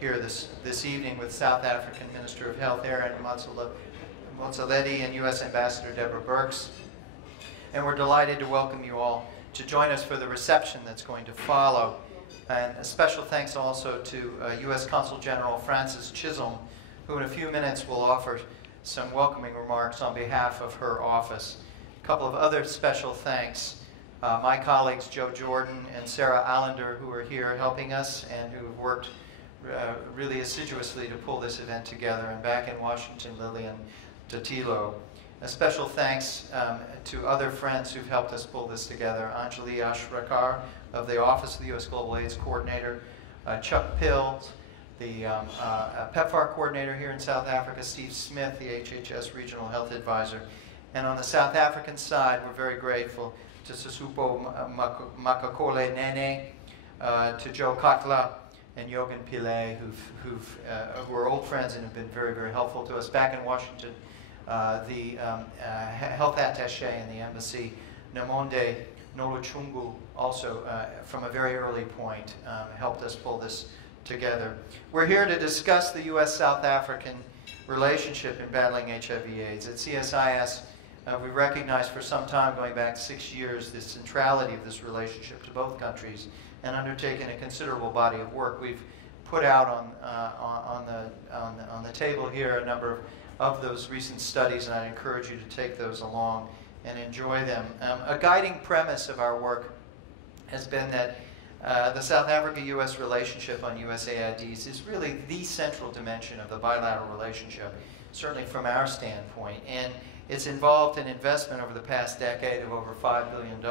here this evening with South African Minister of Health, Aaron Motsoaledi, and U.S. Ambassador Deborah Birx. And we're delighted to welcome you all to join us for the reception that's going to follow. And a special thanks also to U.S. Consul General Frances Chisholm, who in a few minutes will offer some welcoming remarks on behalf of her office. A couple of other special thanks. My colleagues Joe Jordan and Sarah Allender, who are here helping us and who have worked really assiduously to pull this event together, and back in Washington, Lillian Tatilo. A special thanks to other friends who've helped us pull this together. Anjali Ashrakar of the Office of the U.S. Global AIDS Coordinator, Chuck Pills, the PEPFAR coordinator here in South Africa, Steve Smith, the HHS Regional Health Advisor. And on the South African side, we're very grateful to Sasupo Makakole Nene, to Joe Katla and Yogan Pillay, who are old friends and have been very, very helpful to us. Back in Washington, the health attaché in the embassy, Namonde Noluchungu, also from a very early point helped us pull this together. We're here to discuss the U.S.-South African relationship in battling HIV/AIDS. At CSIS, we recognized for some time, going back 6 years, the centrality of this relationship to both countries and undertaken a considerable body of work. We've put out on the table here a number of those recent studies, and I encourage you to take those along and enjoy them. A guiding premise of our work has been that the South Africa-U.S. relationship on USAIDs is really the central dimension of the bilateral relationship, certainly from our standpoint. And it's involved in investment over the past decade of over $5 billion.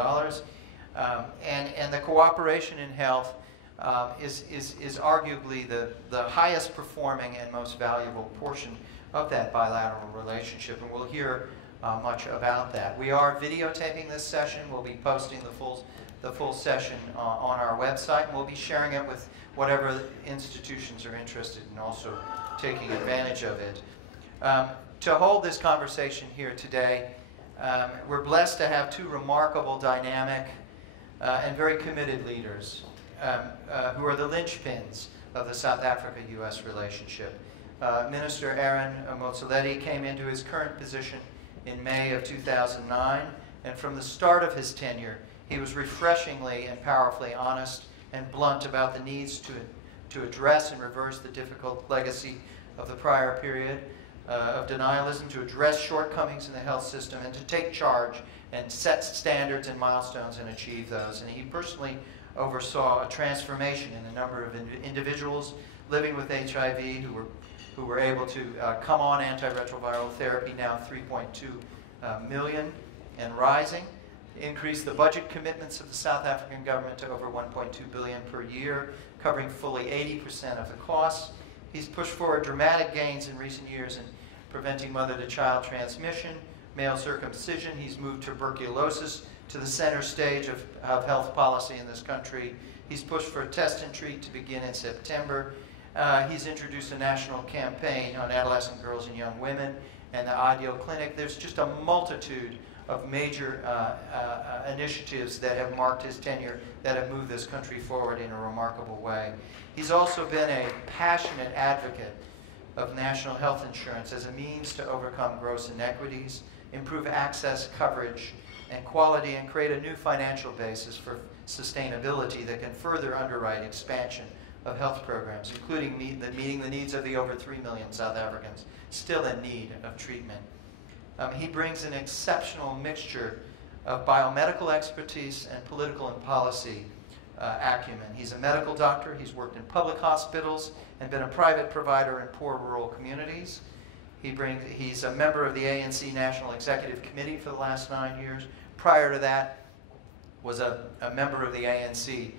And the cooperation in health is arguably the highest performing and most valuable portion of that bilateral relationship, and we'll hear much about that. We are videotaping this session. We'll be posting the full session on our website, and we'll be sharing it with whatever institutions are interested in also taking advantage of it. To hold this conversation here today, we're blessed to have two remarkable, dynamic, and very committed leaders who are the linchpins of the South Africa-U.S. relationship. Minister Aaron Motsoaledi came into his current position in May of 2009, and from the start of his tenure, he was refreshingly and powerfully honest and blunt about the needs to address and reverse the difficult legacy of the prior period of denialism, to address shortcomings in the health system, and to take charge and set standards and milestones and achieve those. And he personally oversaw a transformation in a number of individuals living with HIV who were able to come on antiretroviral therapy, now 3.2 million and rising. Increase the budget commitments of the South African government to over 1.2 billion per year, covering fully 80% of the costs. He's pushed forward dramatic gains in recent years in preventing mother-to-child transmission, male circumcision. He's moved tuberculosis to the center stage of health policy in this country. He's pushed for a test and treat to begin in September. He's introduced a national campaign on adolescent girls and young women and the Ideal Clinic. There's just a multitude of major initiatives that have marked his tenure that have moved this country forward in a remarkable way. He's also been a passionate advocate of national health insurance as a means to overcome gross inequities, improve access, coverage, and quality, and create a new financial basis for sustainability that can further underwrite expansion of health programs, including meeting the needs of the over 3 million South Africans still in need of treatment. He brings an exceptional mixture of biomedical expertise and political and policy acumen. He's a medical doctor. He's worked in public hospitals and been a private provider in poor rural communities. He's a member of the ANC National Executive Committee for the last 9 years. Prior to that, was a member of the ANC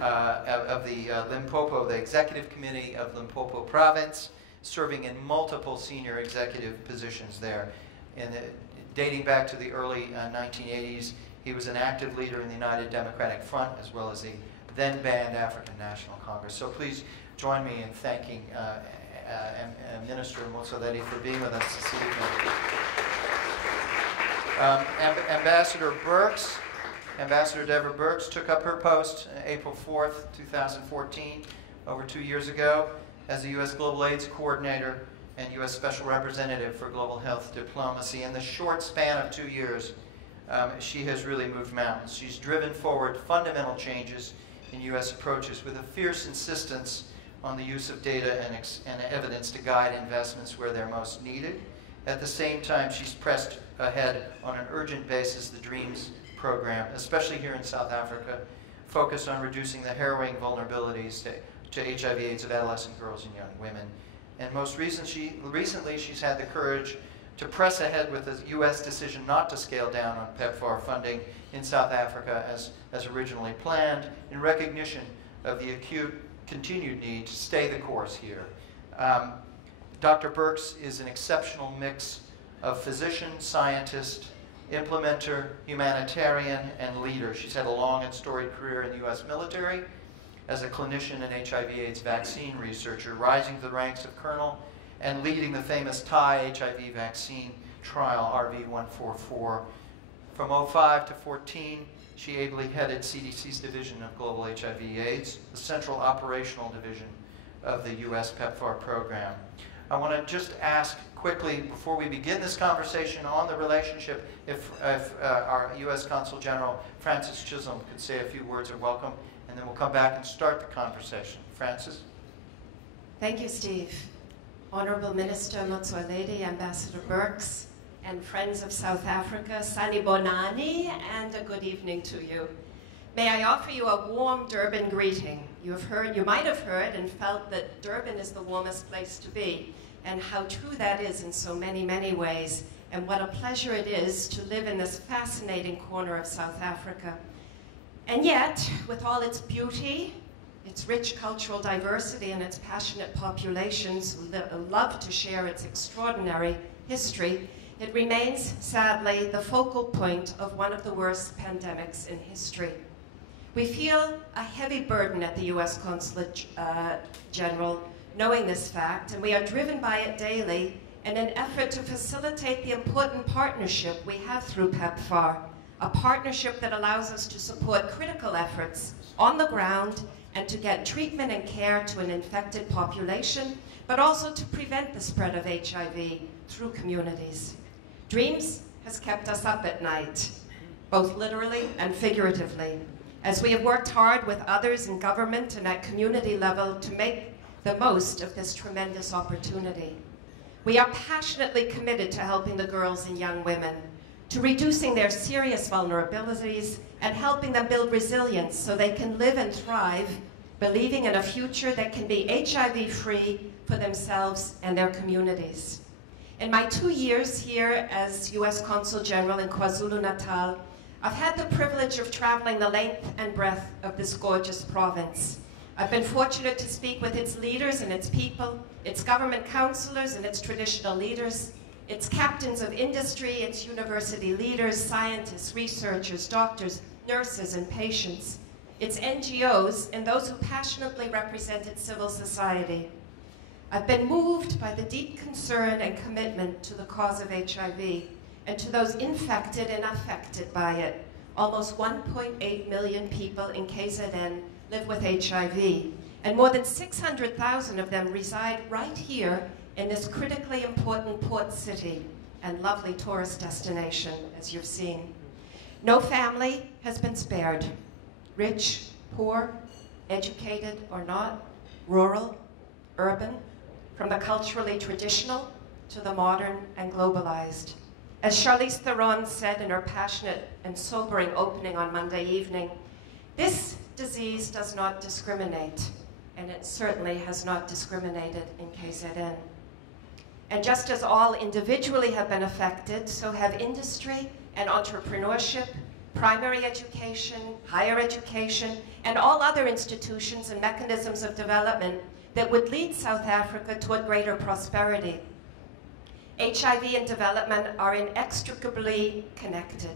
of the Limpopo, the Executive Committee of Limpopo Province, serving in multiple senior executive positions there. Dating back to the early 1980s, he was an active leader in the United Democratic Front, as well as the then-banned African National Congress. So please join me in thanking Minister Motsoaledi for being with us this evening. Ambassador Birx, Ambassador Deborah Birx took up her post April 4th, 2014, over 2 years ago. as the U.S. Global AIDS Coordinator and U.S. Special Representative for Global Health Diplomacy. In the short span of 2 years, she has really moved mountains. She's driven forward fundamental changes in U.S. approaches with a fierce insistence on the use of data and evidence to guide investments where they're most needed. At the same time, she's pressed ahead on an urgent basis the DREAMS program, especially here in South Africa, focused on reducing the harrowing vulnerabilities to HIV/AIDS of adolescent girls and young women. And most recently, she's had the courage to press ahead with the U.S. decision not to scale down on PEPFAR funding in South Africa as originally planned, in recognition of the acute continued need to stay the course here. Dr. Birx is an exceptional mix of physician, scientist, implementer, humanitarian, and leader. She's had a long and storied career in the U.S. military as a clinician and HIV/AIDS vaccine researcher, rising to the ranks of colonel and leading the famous Thai HIV vaccine trial, RV144. From 2005 to 2014, she ably headed CDC's Division of Global HIV/AIDS, the central operational division of the U.S. PEPFAR program. I want to just ask quickly, before we begin this conversation on the relationship, if our U.S. Consul General Francis Chisholm could say a few words of welcome, and then we'll come back and start the conversation. Francis? Thank you, Steve. Honorable Minister Motsoaledi, Ambassador Birx, and friends of South Africa, Sanibonani, and a good evening to you. May I offer you a warm Durban greeting. You might have heard and felt that Durban is the warmest place to be, and how true that is in so many, many ways, and what a pleasure it is to live in this fascinating corner of South Africa. And yet, with all its beauty, its rich cultural diversity, and its passionate populations who love to share its extraordinary history, it remains, sadly, the focal point of one of the worst pandemics in history. We feel a heavy burden at the U.S. Consulate General knowing this fact, and we are driven by it daily in an effort to facilitate the important partnership we have through PEPFAR, a partnership that allows us to support critical efforts on the ground and to get treatment and care to an infected population, but also to prevent the spread of HIV through communities. DREAMS has kept us up at night, both literally and figuratively, as we have worked hard with others in government and at community level to make the most of this tremendous opportunity. We are passionately committed to helping the girls and young women, to reducing their serious vulnerabilities and helping them build resilience so they can live and thrive, believing in a future that can be HIV-free for themselves and their communities. In my 2 years here as U.S. Consul General in KwaZulu-Natal, I've had the privilege of traveling the length and breadth of this gorgeous province. I've been fortunate to speak with its leaders and its people, its government councillors and its traditional leaders, its captains of industry, its university leaders, scientists, researchers, doctors, nurses, and patients, its NGOs, and those who passionately represented civil society. I've been moved by the deep concern and commitment to the cause of HIV and to those infected and affected by it. Almost 1.8 million people in KZN live with HIV, and more than 600,000 of them reside right here in this critically important port city and lovely tourist destination, as you've seen. No family has been spared. Rich, poor, educated or not, rural, urban, from the culturally traditional to the modern and globalized. As Charlize Theron said in her passionate and sobering opening on Monday evening, this disease does not discriminate, and it certainly has not discriminated in KZN. And just as all individually have been affected, so have industry and entrepreneurship, primary education, higher education, and all other institutions and mechanisms of development that would lead South Africa toward greater prosperity. HIV and development are inextricably connected,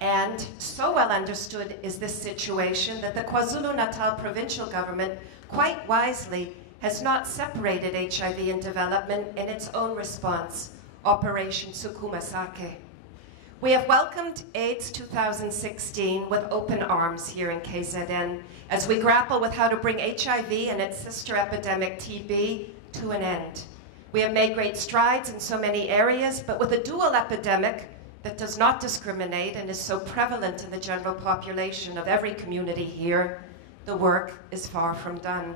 and so well understood is this situation that the KwaZulu-Natal provincial government quite wisely has not separated HIV and development in its own response, Operation Sukuma Sake. We have welcomed AIDS 2016 with open arms here in KZN as we grapple with how to bring HIV and its sister epidemic TB to an end. We have made great strides in so many areas, but with a dual epidemic that does not discriminate and is so prevalent in the general population of every community here, the work is far from done.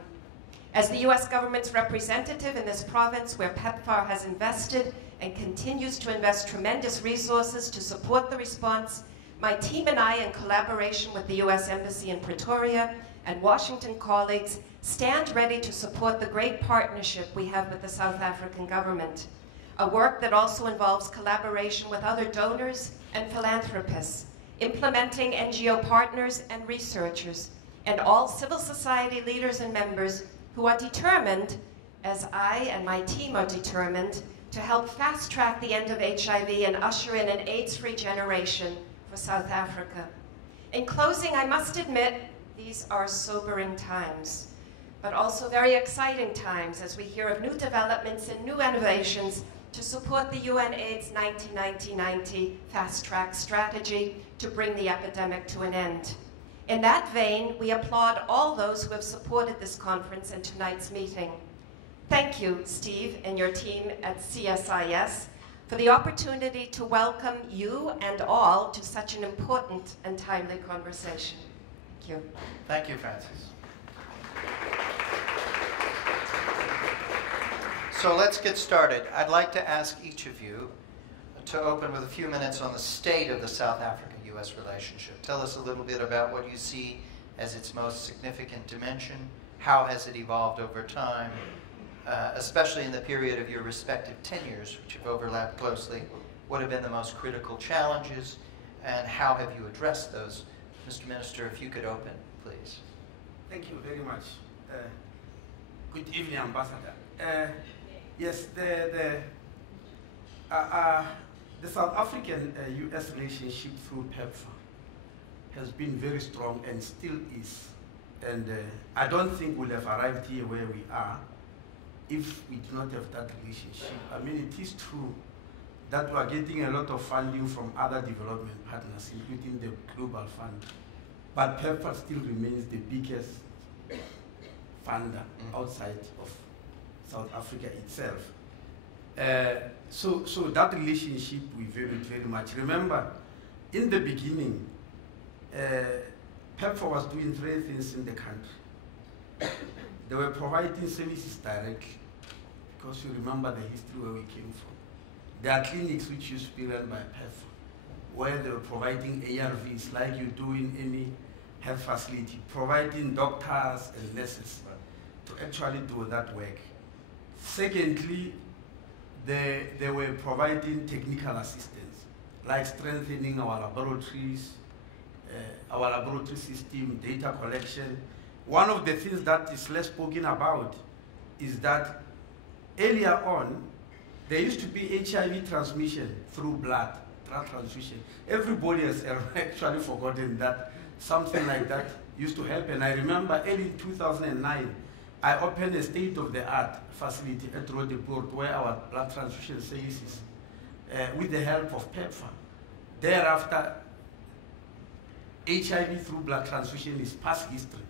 As the U.S. government's representative in this province where PEPFAR has invested and continues to invest tremendous resources to support the response, my team and I, in collaboration with the U.S. Embassy in Pretoria and Washington colleagues, stand ready to support the great partnership we have with the South African government, a work that also involves collaboration with other donors and philanthropists, implementing NGO partners and researchers, and all civil society leaders and members who are determined, as I and my team are determined, to help fast-track the end of HIV and usher in an AIDS-free generation for South Africa. In closing, I must admit, these are sobering times, but also very exciting times as we hear of new developments and new innovations to support the UN AIDS 1990 fast-track strategy to bring the epidemic to an end. In that vein, we applaud all those who have supported this conference and tonight's meeting. Thank you, Steve, and your team at CSIS for the opportunity to welcome you and all to such an important and timely conversation. Thank you. Thank you, Francis. So let's get started. I'd like to ask each of you to open with a few minutes on the state of the South Africa-U.S. relationship. Tell us a little bit about what you see as its most significant dimension. How has it evolved over time, especially in the period of your respective tenures, which have overlapped closely? What have been the most critical challenges, and how have you addressed those? Mr. Minister, if you could open, please. Thank you very much. Good evening, Ambassador. Yes, the South African-U.S. relationship through PEPFAR has been very strong and still is. And I don't think we'll have arrived here where we are if we do not have that relationship. I mean, it is true that we are getting a lot of funding from other development partners, including the Global Fund. But PEPFAR still remains the biggest funder outside of South Africa itself. So that relationship we value very much. Remember, in the beginning, PEPFAR was doing three things in the country. They were providing services directly, because you remember the history where we came from. There are clinics which used to be run by PEPFAR, where they were providing ARVs like you do in any health facility, providing doctors and nurses to actually do that work. Secondly, they were providing technical assistance, like strengthening our laboratories, our laboratory system, data collection. One of the things that is less spoken about is that earlier on, there used to be HIV transmission through blood transfusion. Everybody has actually forgotten that something like that used to happen. I remember early in 2009, I opened a state-of-the-art facility at Roodepoort where our blood transfusion services, with the help of PEPFAR. Thereafter, HIV through blood transfusion is past history.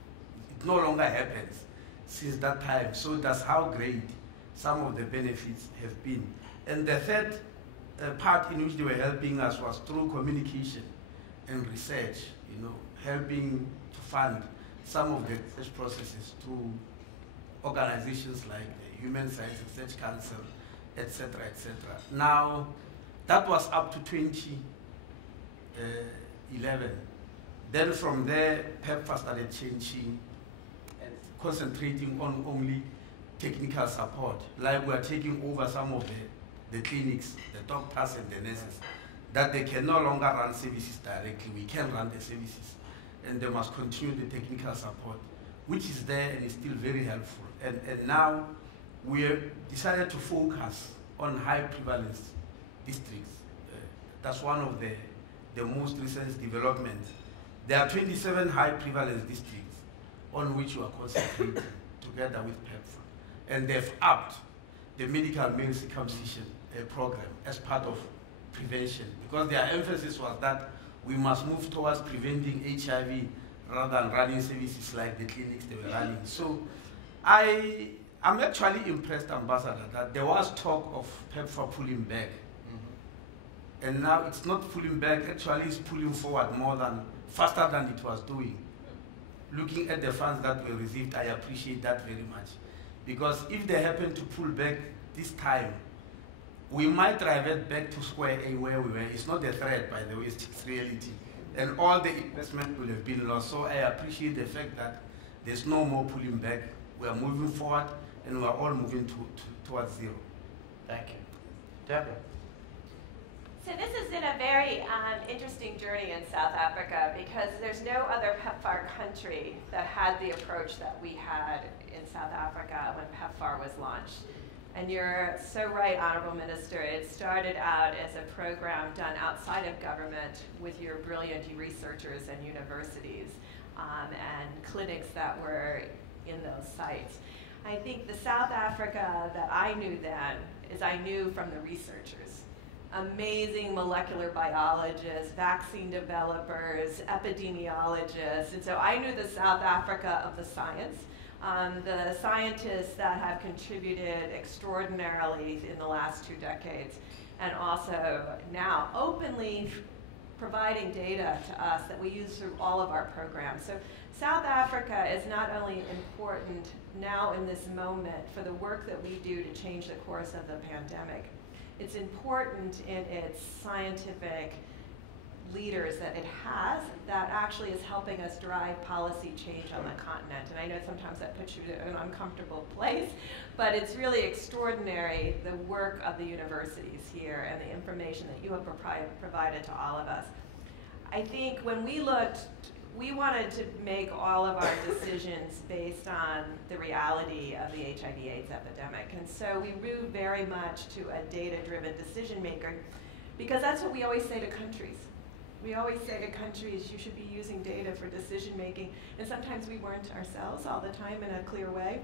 It no longer happens since that time. So that's how great some of the benefits have been. And the third part in which they were helping us was through communication and research, helping to fund some of the research processes through organizations like the Human Science Research Council, etc., etc. Now, that was up to 2011. Then from there, PEPFAR started changing and concentrating on only technical support. Like we are taking over some of the clinics, the doctors and the nurses, that they can no longer run services directly. We can run the services, and they must continue the technical support, which is there and is still very helpful. And now we have decided to focus on high prevalence districts. That's one of the most recent developments. There are 27 high prevalence districts on which we are concentrating together with PEPFAR. And they've upped the medical male circumcision program as part of prevention, because their emphasis was that we must move towards preventing HIV rather than running services like the clinics they were running. So I'm actually impressed, Ambassador, that there was talk of PEPFAR pulling back. And now it's not pulling back, actually it's pulling forward faster than it was doing. Looking at the funds that were received, I appreciate that very much. Because if they happen to pull back this time, we might revert back to square A where we were. It's not a threat, by the way, it's just reality. And all the investment will have been lost. So I appreciate the fact that there's no more pulling back. We are moving forward, and we are all moving towards zero. Thank you. Deborah. So this has been a very interesting journey in South Africa, because there's no other PEPFAR country that had the approach that we had in South Africa when PEPFAR was launched. And you're so right, Honorable Minister, it started out as a program done outside of government with your brilliant researchers and universities and clinics that were in those sites. I think the South Africa that I knew then is I knew from the researchers. Amazing molecular biologists, vaccine developers, epidemiologists, and so I knew the South Africa of the science. The scientists that have contributed extraordinarily in the last 2 decades, and also now openly providing data to us that we use through all of our programs. So South Africa is not only important now in this moment for the work that we do to change the course of the pandemic, it's important in its scientific leaders that it has that actually is helping us drive policy change on the continent. And I know sometimes that puts you in an uncomfortable place, but it's really extraordinary the work of the universities here and the information that you have provided to all of us. I think when we looked, we wanted to make all of our decisions based on the reality of the HIV/AIDS epidemic. And so we moved very much to a data-driven decision maker, because that's what we always say to countries. We always say to countries, you should be using data for decision making, and sometimes we weren't ourselves all the time in a clear way.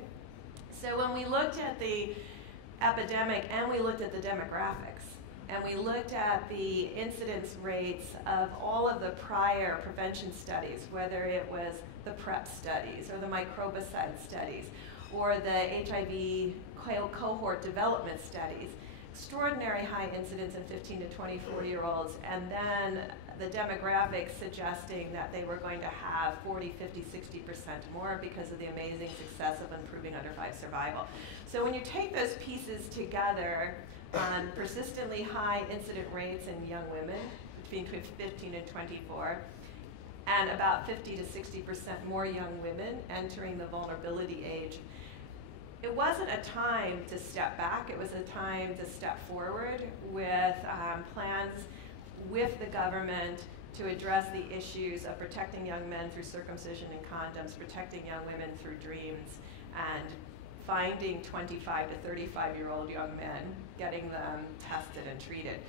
So when we looked at the epidemic and we looked at the demographics, and we looked at the incidence rates of all of the prior prevention studies, whether it was the PrEP studies or the microbicide studies or the HIV cohort development studies, extraordinary high incidence in 15 to 24-year-olds, and then the demographics suggesting that they were going to have 40, 50, 60% more because of the amazing success of improving under 5 survival. So when you take those pieces together, persistently high incident rates in young women between 15 and 24, and about 50 to 60% more young women entering the vulnerability age, it wasn't a time to step back, it was a time to step forward with plans with the government to address the issues of protecting young men through circumcision and condoms, protecting young women through dreams, and finding 25 to 35-year-old young men, getting them tested and treated.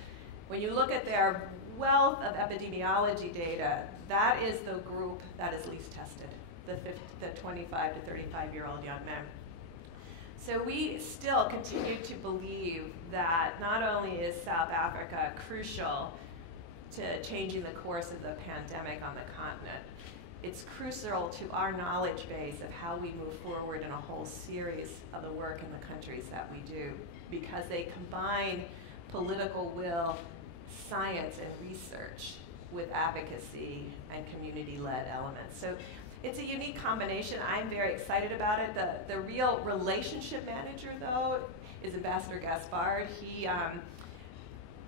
When you look at their wealth of epidemiology data, that is the group that is least tested, the 25 to 35-year-old young men. So we still continue to believe that not only is South Africa crucial to changing the course of the pandemic on the continent, it's crucial to our knowledge base of how we move forward in a whole series of the work in the countries that we do, because they combine political will, science, and research with advocacy and community-led elements. So it's a unique combination. I'm very excited about it. The real relationship manager, though, is Ambassador Gaspard.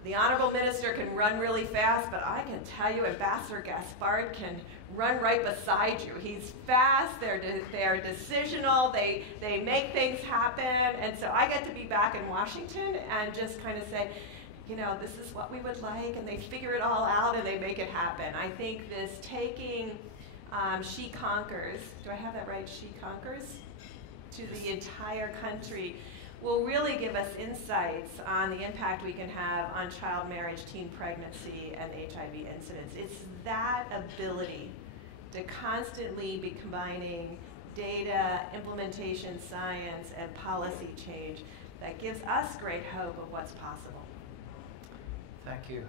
The Honorable Minister can run really fast, but I can tell you Ambassador Gaspard can run right beside you. He's fast, they're decisional, they make things happen, and so I get to be back in Washington and just kind of say, you know, this is what we would like, and they figure it all out and they make it happen. I think this taking She Conquers, do I have that right, She Conquers, to the entire country will really give us insights on the impact we can have on child marriage, teen pregnancy, and HIV incidence. It's that ability to constantly be combining data, implementation, science, and policy change that gives us great hope of what's possible. Thank you.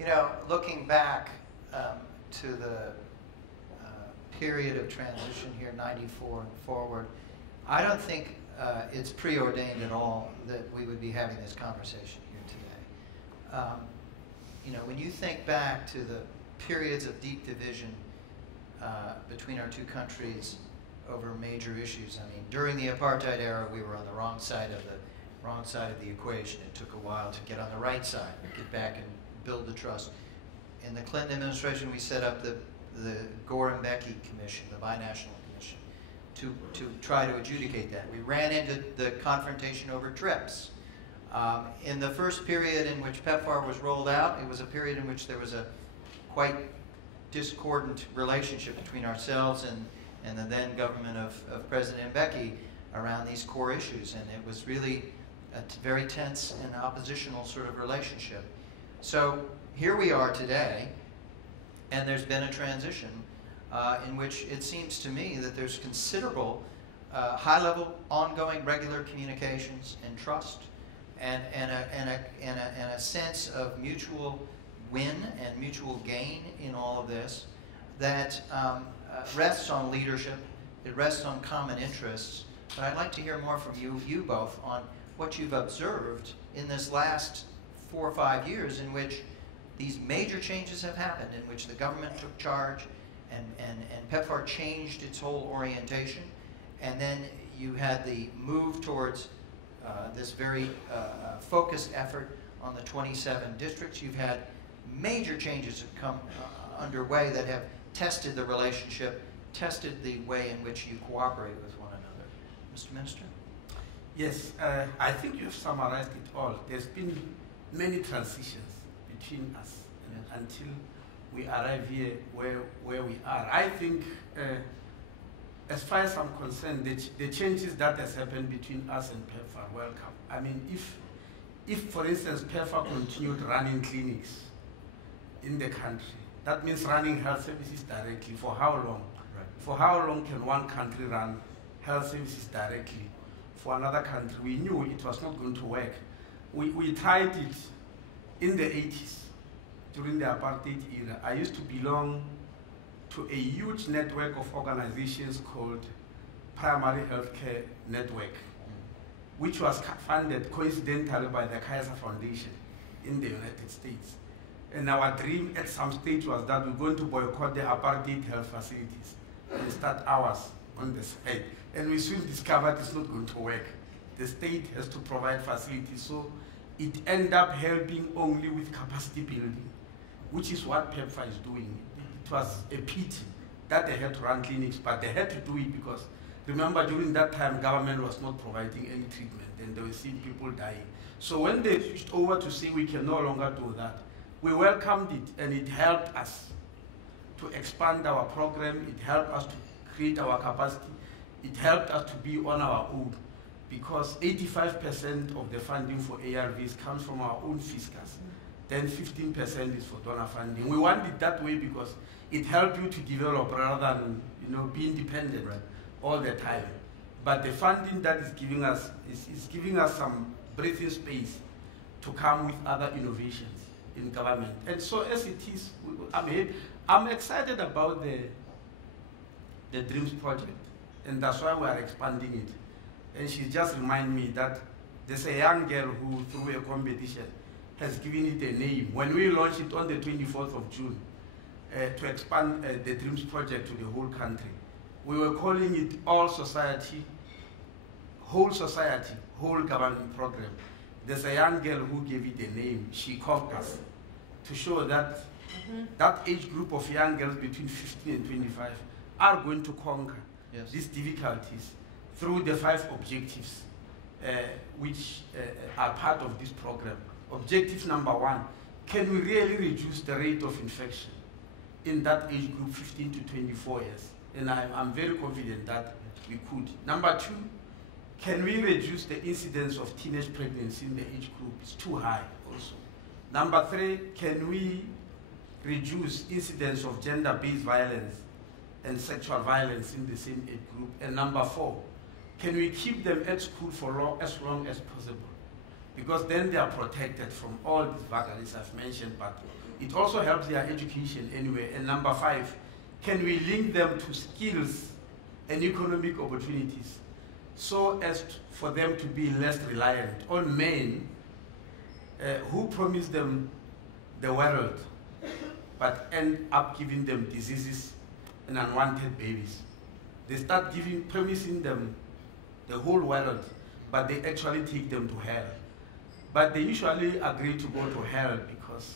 You know, looking back to the period of transition here, 94 and forward, I don't think it's preordained at all that we would be having this conversation here today. You know, when you think back to the periods of deep division between our two countries over major issues, I mean, during the apartheid era, we were on the wrong side of the equation. It took a while to get on the right side, get back and build the trust. In the Clinton administration, we set up the Gore and Becky Commission, the binational commission, to try to adjudicate that. We ran into the confrontation over TRIPS. In the first period in which PEPFAR was rolled out, it was a period in which there was a quite discordant relationship between ourselves and the then government of President Mbeki around these core issues, and it was really a very tense and oppositional sort of relationship. So here we are today, and there's been a transition in which it seems to me that there's considerable high-level, ongoing, regular communications and trust, and a sense of mutual win and mutual gain in all of this that rests on leadership, it rests on common interests. But I'd like to hear more from you both on what you've observed in this last 4 or 5 years in which these major changes have happened, in which the government took charge and PEPFAR changed its whole orientation, and then you had the move towards this very focused effort on the 27 districts. You've had major changes that come underway that have tested the relationship, tested the way in which you cooperate with one another. Mr. Minister? Yes, I think you've summarized it all. There's been many transitions between us until we arrive here where we are. I think, as far as I'm concerned, the changes that has happened between us and PEPFAR are welcome. I mean, if for instance, PEPFAR continued running clinics in the country, that means running health services directly. For how long? Right. For how long can one country run health services directly for another country? We knew it was not going to work. We tried it in the 80s, during the apartheid era. I used to belong to a huge network of organizations called Primary Healthcare Network, which was funded coincidentally by the Kaiser Foundation in the United States. And our dream at some stage was that we're going to boycott the apartheid health facilities and start ours on the side. And we soon discovered it's not going to work. The state has to provide facilities, so it ended up helping only with capacity building, which is what PEPFAR is doing. It was a pity that they had to run clinics, but they had to do it because, remember, during that time, government was not providing any treatment, and they were seeing people dying. So when they switched over to say we can no longer do that, we welcomed it, and it helped us to expand our program. It helped us to create our capacity. It helped us to be on our own, because 85% of the funding for ARVs comes from our own fiscus. Then 15% is for donor funding. We want it that way because it helps you to develop rather than be independent all the time. But the funding that is giving us is giving us some breathing space to come with other innovations in government. And so as it is, I'm excited about the Dreams project, and that's why we are expanding it. And she just reminded me that there's a young girl who, through a competition, has given it a name. When we launched it on the 24th of June to expand the Dreams project to the whole country, we were calling it All Society, Whole Government Program. There's a young girl who gave it a name, She Conquers, to show that that age group of young girls between 15 and 25 are going to conquer these difficulties through the 5 objectives which are part of this program. Objective number 1, can we really reduce the rate of infection in that age group, 15 to 24 years? And I'm very confident that we could. Number 2, can we reduce the incidence of teenage pregnancy in the age group? It's too high also. Number 3, can we reduce incidence of gender-based violence and sexual violence in the same age group? And number 4, can we keep them at school for as long as possible? because then they are protected from all these vagaries I've mentioned, but it also helps their education anyway. And number 5, can we link them to skills and economic opportunities so as for them to be less reliant on men who promise them the world but end up giving them diseases and unwanted babies. They start promising them the whole world, but they actually take them to hell. But they usually agree to go to hell because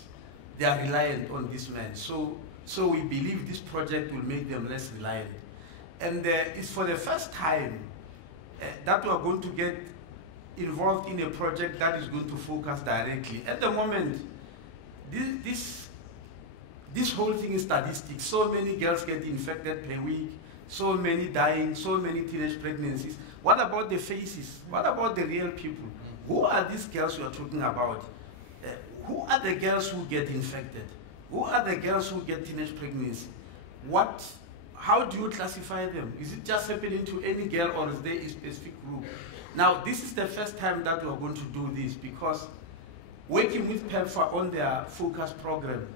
they are reliant on this man. So we believe this project will make them less reliant. And it's for the first time that we are going to get involved in a project that is going to focus directly. At the moment, this whole thing is statistics. So many girls get infected per week, so many dying, so many teenage pregnancies. What about the faces? What about the real people? Who are these girls we are talking about? Who are the girls who get infected? Who are the girls who get teenage pregnancy? How do you classify them? Is it just happening to any girl, or is there a specific group? Now, this is the first time that we are going to do this, because working with PEPFAR on their focus program,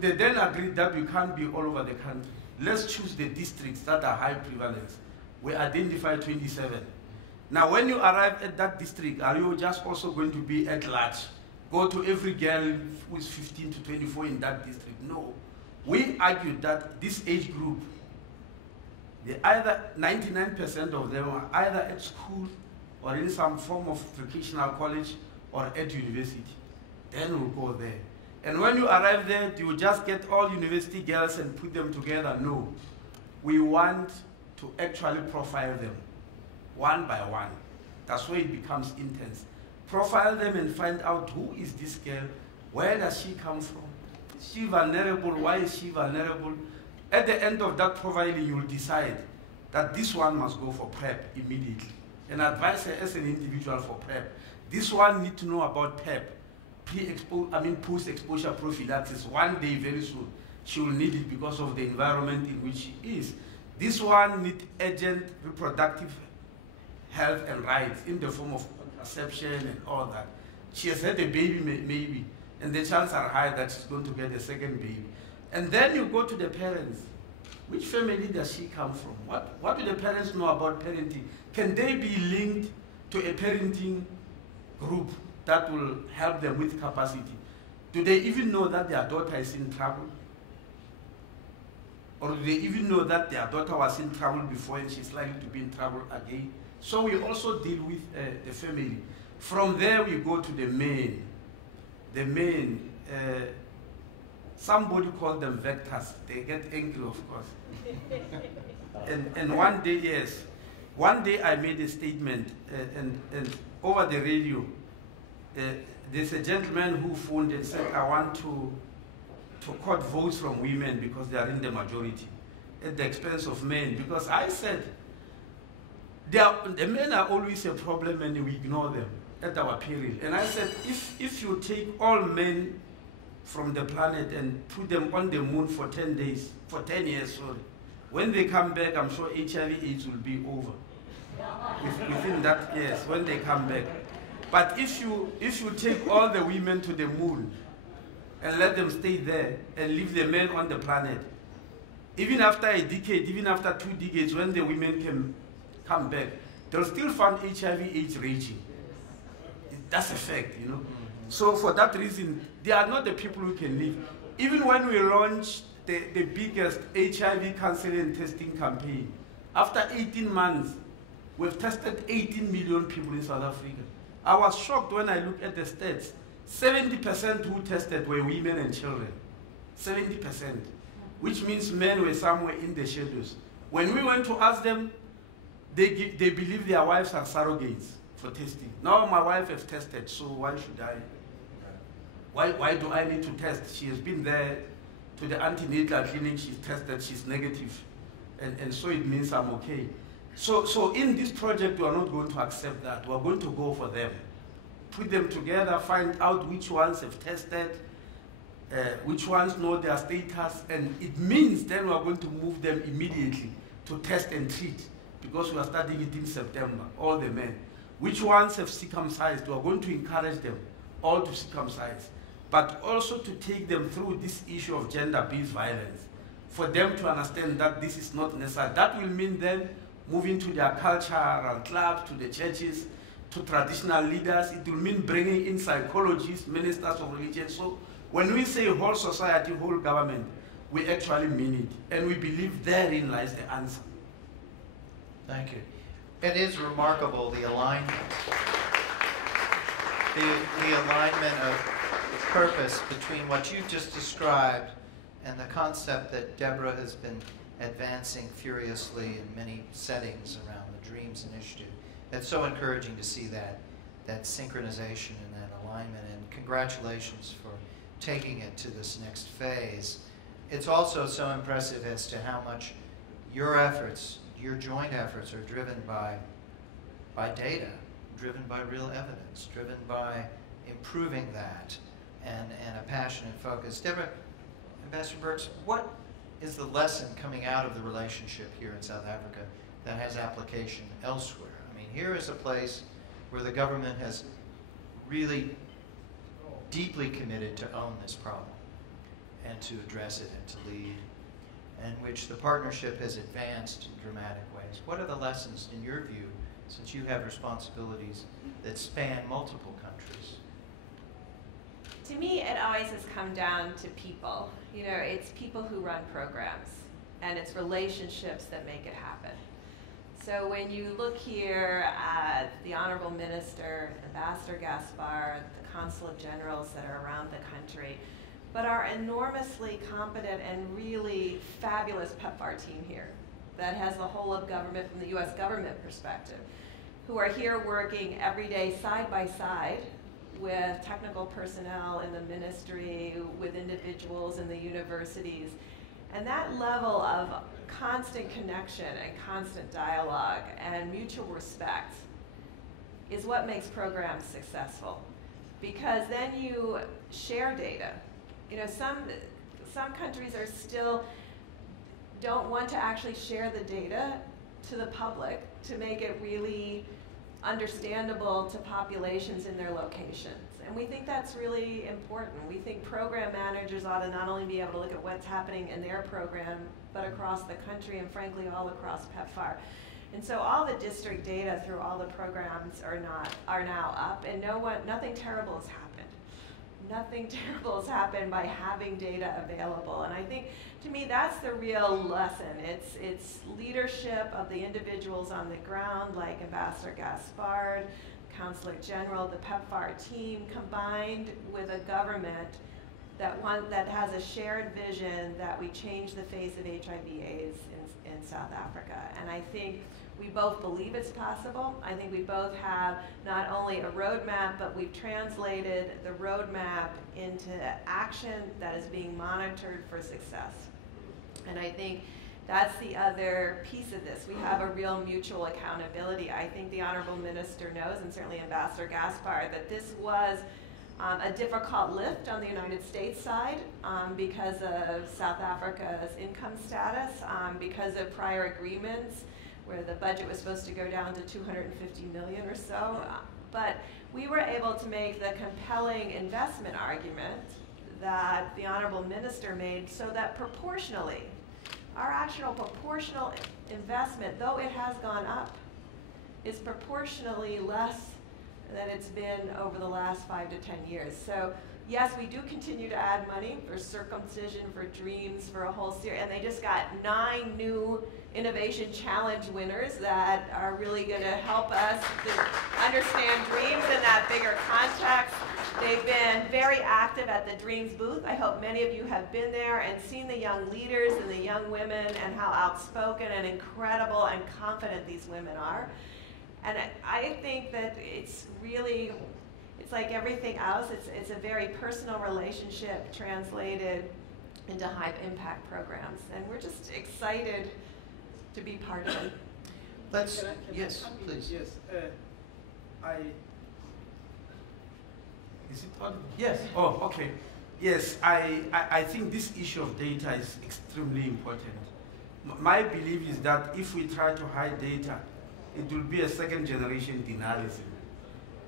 they then agreed that we can't be all over the country. Let's choose the districts that are high prevalence. We identified 27. Now, when you arrive at that district, are you just also going to be at large? Go to every girl who is 15 to 24 in that district? No. We argued that this age group, either 99% of them are either at school or in some form of vocational college or at university. Then we'll go there. And when you arrive there, do you just get all university girls and put them together? No. We want to actually profile them one by one. That's where it becomes intense. Profile them and find out, who is this girl? Where does she come from? Is she vulnerable? Why is she vulnerable? At the end of that profiling, you will decide that this one must go for PrEP immediately. And advise her as an individual for PrEP. This one needs to know about PrEP, post-exposure prophylaxis. One day, very soon, she will need it because of the environment in which she is. This one needs urgent reproductive health and rights in the form of contraception and all that. She has had a baby, maybe, and the chances are high that she's going to get a second baby. And then you go to the parents. Which family does she come from? What do the parents know about parenting? Can they be linked to a parenting group that will help them with capacity? Do they even know that their daughter is in trouble? Or do they even know that their daughter was in trouble before and she's likely to be in trouble again? So we also deal with the family. From there we go to the men. The men, somebody called them vectors. They get angry, of course. and one day, yes, one day I made a statement and over the radio, there's a gentleman who phoned and said, I want to cut votes from women because they are in the majority at the expense of men. Because I said, the men are always a problem and we ignore them at our peril. And I said, if you take all men from the planet and put them on the moon for 10 days, for 10 years, sorry, when they come back, I'm sure HIV/AIDS will be over. Within that, yes, when they come back. But if you take all the women to the moon and let them stay there and leave the men on the planet, even after a decade, even after 2 decades, when the women can come back, they'll still find HIV/AIDS raging. That's a fact, you know. So for that reason, they are not the people who can live. Even when we launched the biggest HIV counseling and testing campaign, after 18 months, we've tested 18 million people in South Africa. I was shocked when I looked at the stats. 70% who tested were women and children. 70%, which means men were somewhere in the shadows. When we went to ask them, they believe their wives are surrogates for testing. Now my wife has tested, so why should I? Why do I need to test? She has been there to the antenatal clinic, she's tested, she's negative. And so it means I'm okay. So in this project, we are not going to accept that. We are going to go for them. Put them together, find out which ones have tested, which ones know their status, and it means then we are going to move them immediately to test and treat, because we are starting it in September, all the men. which ones have circumcised, we are going to encourage them all to circumcise, but also to take them through this issue of gender-based violence, for them to understand that this is not necessary. That will mean then moving to their cultural clubs, to the churches, to traditional leaders. It will mean bringing in psychologists, ministers of religion. So when we say whole society, whole government, we actually mean it. And we believe therein lies the answer. Thank you. It is remarkable, the alignment. The alignment of purpose between what you just described and the concept that Deborah has been advancing furiously in many settings around the Dreams Initiative. It's so encouraging to see that synchronization and that alignment, and congratulations for taking it to this next phase. It's also so impressive as to how much your efforts, your joint efforts, are driven by data, driven by real evidence, driven by improving that, and a passionate focus. Deborah, Ambassador Birx, what is the lesson coming out of the relationship here in South Africa that has application elsewhere? I mean, here is a place where the government has really deeply committed to own this problem and to address it and to lead, and which the partnership has advanced in dramatic ways. What are the lessons, in your view, since you have responsibilities that span multiple countries? To me, it always has come down to people. You know, it's people who run programs, and it's relationships that make it happen. So when you look here at the Honorable Minister, Ambassador Gaspard, the Consulate Generals that are around the country, but our enormously competent and really fabulous PEPFAR team here that has the whole of government from the U.S. government perspective, who are here working every day side by side with technical personnel in the ministry, with individuals in the universities. And that level of constant connection and constant dialogue and mutual respect is what makes programs successful. Because then you share data. You know, some countries are still don't want to actually share the data to the public to make it really understandable to populations in their locations. And we think that's really important. We think program managers ought to not only be able to look at what's happening in their program, but across the country and frankly all across PEPFAR. And so all the district data through all the programs are now up, and nothing terrible has happened. Nothing terrible has happened by having data available. And I think, to me, that's the real lesson. It's leadership of the individuals on the ground, like Ambassador Gaspard, Consulate General, the PEPFAR team, combined with a government that has a shared vision that we change the face of HIV/AIDS in South Africa. And I think we both believe it's possible. I think we both have not only a roadmap, but we've translated the roadmap into action that is being monitored for success. And I think that's the other piece of this. We have a real mutual accountability. I think the Honorable Minister knows, and certainly Ambassador Gaspard, that this was a difficult lift on the United States side because of South Africa's income status, because of prior agreements where the budget was supposed to go down to $250 million or so. But we were able to make the compelling investment argument that the Honorable Minister made, so that proportionally, our actual proportional investment, though it has gone up, is proportionally less than it's been over the last 5 to 10 years. So yes, we do continue to add money for circumcision, for dreams, for a whole series, and they just got 9 new Innovation Challenge winners that are really going to help us to understand dreams in that bigger context. They've been very active at the Dreams booth. I hope many of you have been there and seen the young leaders and the young women and how outspoken and incredible and confident these women are. And I think that it's really, it's like everything else. It's a very personal relationship translated into high impact programs. And we're just excited to be part of it. Let's, yes, please. Yes, is it audible? Yes. Oh, okay. Yes, I think this issue of data is extremely important. My belief is that if we try to hide data, it will be a second-generation denialism.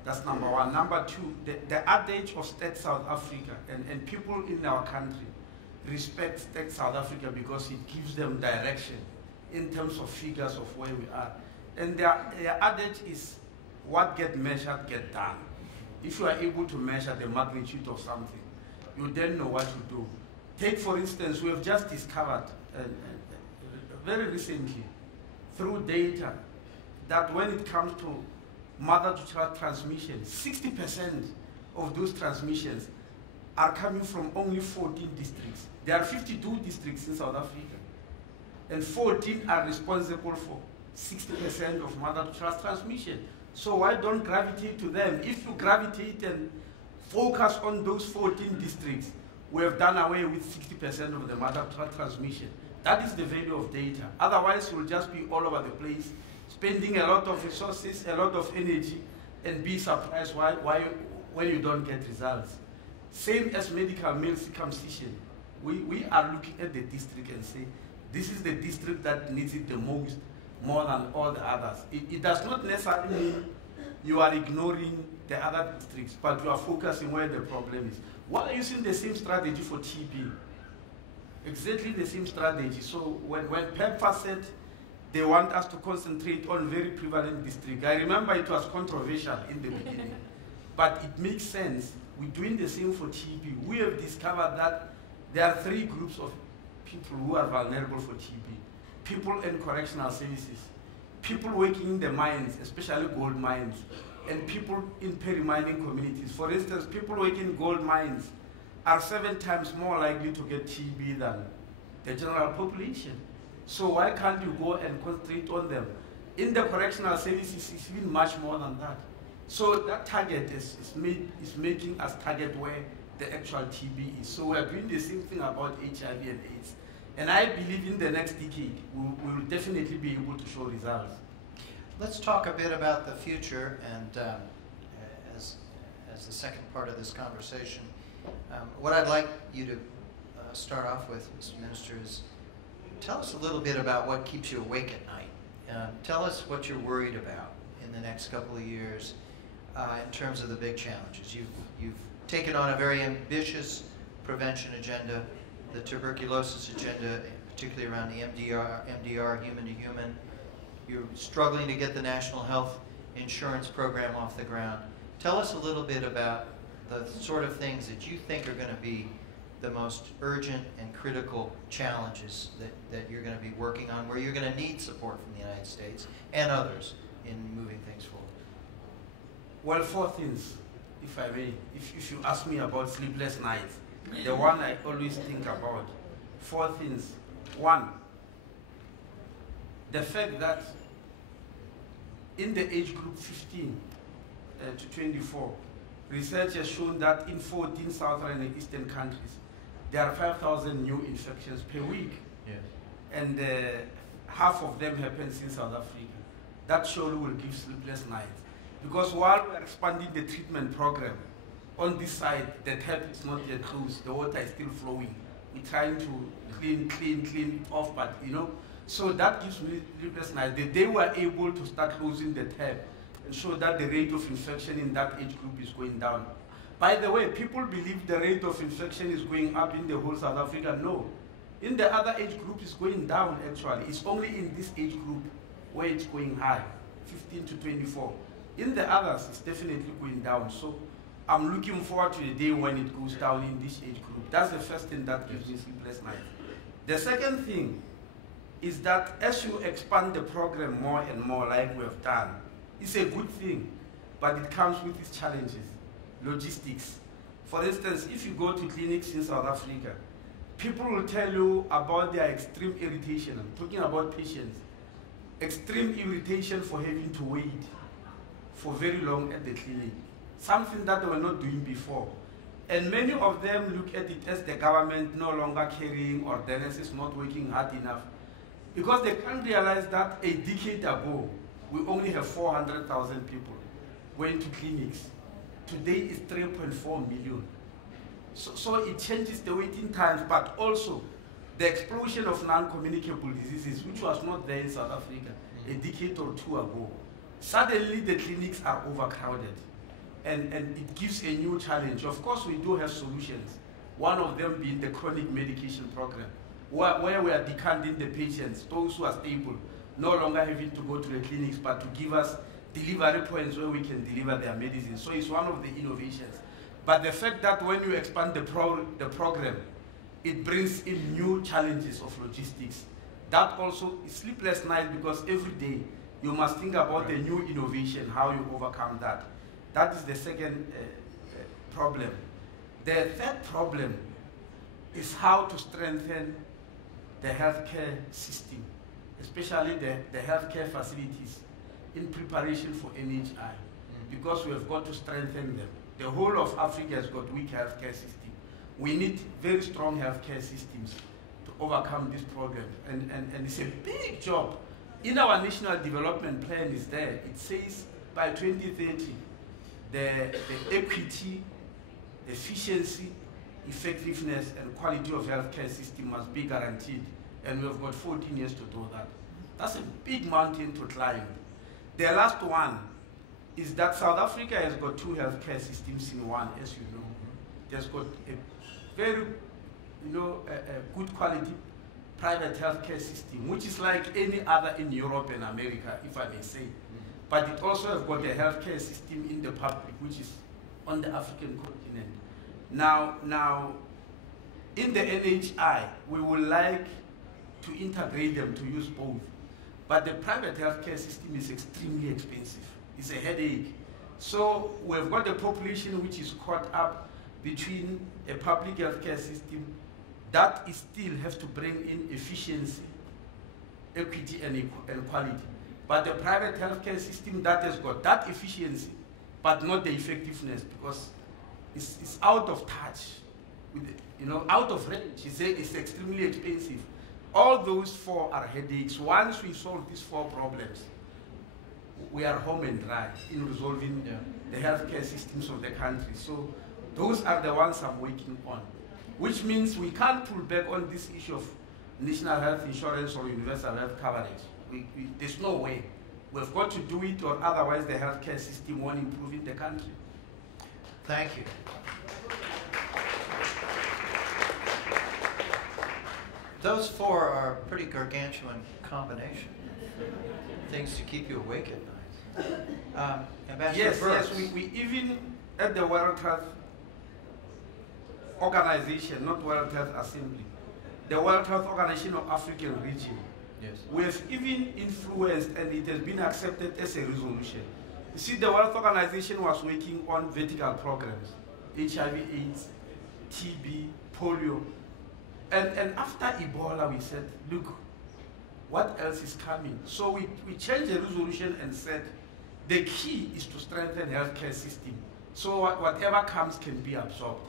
That's number one. Number two, the adage of State South Africa, and people in our country respect State South Africa because it gives them direction in terms of figures of where we are. And their adage is, what get measured, get done. If you are able to measure the magnitude of something, you then know what to do. Take, for instance, we have just discovered very recently through data that when it comes to mother-to-child transmission, 60% of those transmissions are coming from only 14 districts. There are 52 districts in South Africa, and 14 are responsible for 60% of mother-to-child transmission. So why don't gravitate to them? If you gravitate and focus on those 14 districts, we have done away with 60% of the mother-to-child transmission. That is the value of data. Otherwise, you'll just be all over the place, spending a lot of resources, a lot of energy, and be surprised when you don't get results. Same as medical male circumcision. We are looking at the district and say, this is the district that needs it the most, more than all the others. It does not necessarily mean you are ignoring the other districts, but you are focusing where the problem is. Why are you using the same strategy for TB? Exactly the same strategy. So when PEPFAR said they want us to concentrate on very prevalent districts, I remember it was controversial in the beginning, but it makes sense. We're doing the same for TB. We have discovered that there are 3 groups of people who are vulnerable for TB. People in correctional services, people working in the mines, especially gold mines, and people in peri-mining communities. For instance, people working in gold mines are 7 times more likely to get TB than the general population. So why can't you go and concentrate on them? In the correctional services, it's even much more than that. So that target is making us target where the actual TB is. So we're doing the same thing about HIV and AIDS. And I believe in the next decade, we will definitely be able to show results. Let's talk a bit about the future, and as the second part of this conversation, what I'd like you to start off with, Mr. Minister, is tell us a little bit about what keeps you awake at night. Tell us what you're worried about in the next couple of years in terms of the big challenges. You've taken on a very ambitious prevention agenda, the tuberculosis agenda, particularly around the MDR, human to human. You're struggling to get the National Health Insurance Program off the ground. Tell us a little bit about the sort of things that you think are going to be the most urgent and critical challenges that you're going to be working on, where you're going to need support from the United States and others in moving things forward. Well, 4 things, if I may. If you ask me about sleepless nights, the one I always think about, 4 things. 1, the fact that in the age group 15 to 24, research has shown that in 14 southern and eastern countries, there are 5,000 new infections per week. Yes. And half of them happens in South Africa. That surely will give sleepless nights. Because while we're expanding the treatment program, on this side, the tap is not yet closed, the water is still flowing. We're trying to clean it off, but so that gives me sleepless nights. The day we're able to start closing the tap and show that the rate of infection in that age group is going down. By the way, people believe the rate of infection is going up in the whole South Africa. No. In the other age group, it's going down actually. It's only in this age group where it's going high, 15 to 24. In the others, it's definitely going down. So I'm looking forward to the day when it goes down in this age group. That's the first thing that gives me sleepless nights. The second thing is that as you expand the program more and more like we have done, it's a good thing, but it comes with its challenges. Logistics. For instance, if you go to clinics in South Africa, people will tell you about their extreme irritation. I'm talking about patients. Extreme irritation for having to wait for very long at the clinic. Something that they were not doing before. And many of them look at it as the government no longer caring or the nurses not working hard enough. Because they can't realize that a decade ago, we only have 400,000 people going to clinics. Today is 3.4 million. So it changes the waiting times, but also the explosion of non-communicable diseases, which was not there in South Africa. a decade or two ago. Suddenly the clinics are overcrowded, and it gives a new challenge. Of course, we do have solutions. One of them being the chronic medication program, where we are decanting the patients, those who are stable, no longer having to go to the clinics, but to give us delivery points where we can deliver their medicine. So it's one of the innovations. But the fact that when you expand the program, it brings in new challenges of logistics. That also is sleepless nights, because every day you must think about the new innovation, how you overcome that. That is the second problem. The third problem is how to strengthen the healthcare system, especially the healthcare facilities in preparation for NHI, because we have got to strengthen them. The whole of Africa has got weak healthcare system. We need very strong healthcare systems to overcome this problem, and it's a big job. In our national development plan is there. It says by 2030, the equity, efficiency, effectiveness, and quality of healthcare system must be guaranteed, and we have got 14 years to do that. That's a big mountain to climb. The last one is that South Africa has got two healthcare systems in one, as you know. There's got a very, a good quality private healthcare system, which is like any other in Europe and America, if I may say. But it also has got a healthcare system in the public, which is on the African continent. Now, in the NHI, we would like to integrate them, to use both. But the private healthcare system is extremely expensive. It's a headache. So we've got a population which is caught up between a public healthcare system that is still has to bring in efficiency, equity, and quality. But the private healthcare system that has got that efficiency, but not the effectiveness, because it's out of touch, with out of range. It's extremely expensive. All those four are headaches. Once we solve these four problems, we are home and dry in resolving the healthcare systems of the country. So those are the ones I'm working on, which means we can't pull back on this issue of national health insurance or universal health coverage. There's no way. We've got to do it, or otherwise the healthcare system won't improve in the country. Thank you. Those four are a pretty gargantuan combination. Things to keep you awake at night. Ambassador Birx. Yes, we even at the World Health Organization, not World Health Assembly, the World Health Organization of African Region, yes, we have even influenced, and it has been accepted as a resolution. You see, the World Health Organization was working on vertical programs, HIV/AIDS, TB, polio, and after Ebola, we said, look, what else is coming? So we changed the resolution and said, the key is to strengthen healthcare system, so whatever comes can be absorbed.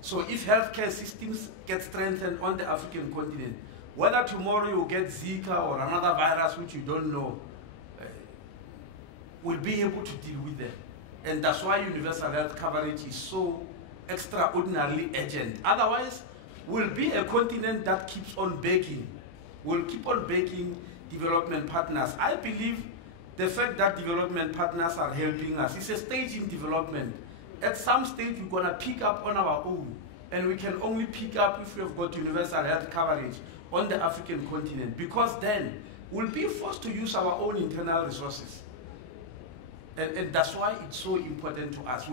So if healthcare systems get strengthened on the African continent, whether tomorrow you get Zika or another virus which you don't know, we'll be able to deal with them. And that's why universal health coverage is so extraordinarily urgent. Otherwise, we'll be a continent that keeps on begging. We'll keep on begging development partners. I believe the fact that development partners are helping us is a stage in development. At some stage, we're going to pick up on our own. And we can only pick up if we've got universal health coverage on the African continent, because then we'll be forced to use our own internal resources. And that's why it's so important to us.